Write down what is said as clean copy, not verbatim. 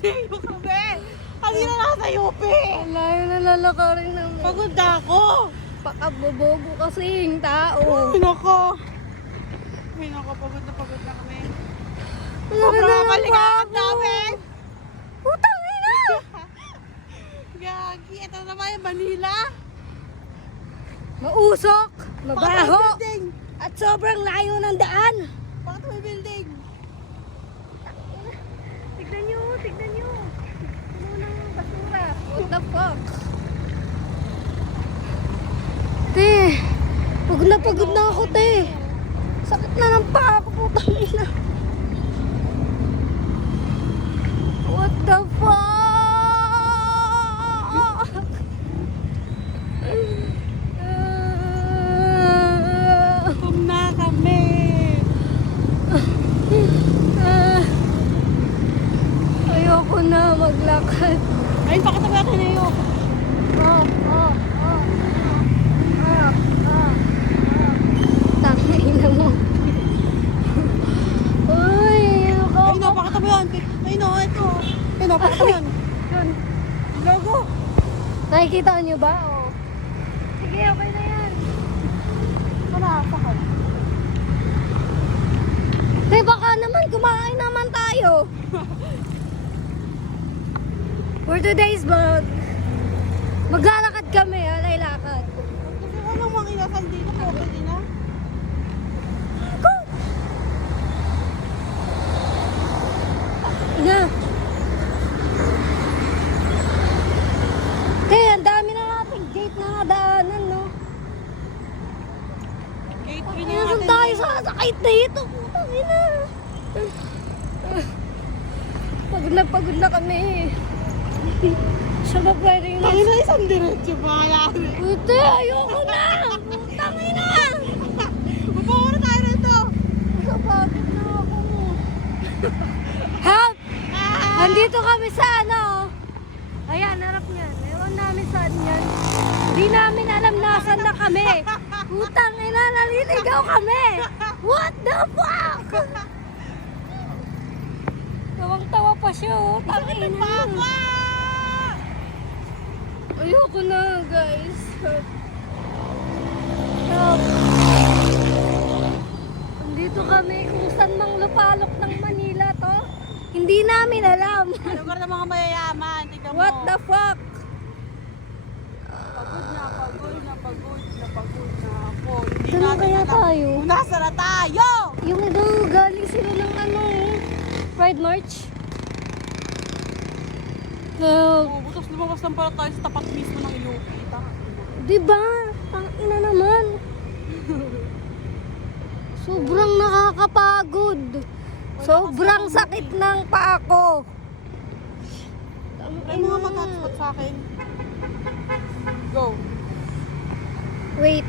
Malayo kami. Kanina nasa UP. Layo na lalakarin namin. Pagod na ako. Pakabobogo kasing tao. Ay, nako. Ay, nako. Pagod na kami. Wala Sobrang na ng kapalikaan bago. namin. Putang ina! Gagi. Ito naman yung Manila. Mausok, Bakit mabaho, may building? at sobrang layo ng daan. Bakit may building? Tignan nyo. Puno ng basura. What the fuck? Te, pagod na ako, te. Sakit na ng paa ko, putang ina. What the fuck? Gutom na kami. Ayoko na maglakad. Ayun, bakit naman ako na yun? Tangina mo. Uy, ayoko. Ayun, napakita mo yan. Ayun, ito. Ayun, napakita mo yan. Yun. Logo. Nakikita niyo ba? Oh. Sige, okay na yan. Sakal. Te, baka naman kumain naman tayo. For today's vlog, maglalakad kami, alay lakad. Kasi walang mga inasal dito. Pwede na. Go! Ina. Te, ang dami na nating gate na nadaanan, no? Gate 3 na Nasaan natin. tayo sasakay dito? Putang ina. Pagod na kami. Siya ba pwede yung... Tangin na isang diretso ba? Ute, ayoko na! Putang ina! Mapawara tayo rito. Napagod na ako. Help! Andito kami sa ano. Ayan, harap niyan. Ewan namin saan yan. Hindi namin alam nasan na kami. Putang ina, naliligaw kami. What the fuck? Tawang-tawa pa siya, oh. Tangina. Papa! Ayoko na, guys. Help. Andito kami kung saan mang lupalok ng Manila to. Hindi namin alam. Lugar ng mga mayayaman. Tignan mo. What the fuck? Pagod na ako. Hindi Saan natin kaya alam tayo? kung nasa na tayo! Yung ito, galing sila ng ano, Pride March. Help. Butos lumabas lang pala tayo sa tapat mismo ng UP. Diba? Ang ina naman. Sobrang nakakapagod. Sobrang sakit ng paa ko. Ay, mga mag-hotspot sa akin. Go. Wait.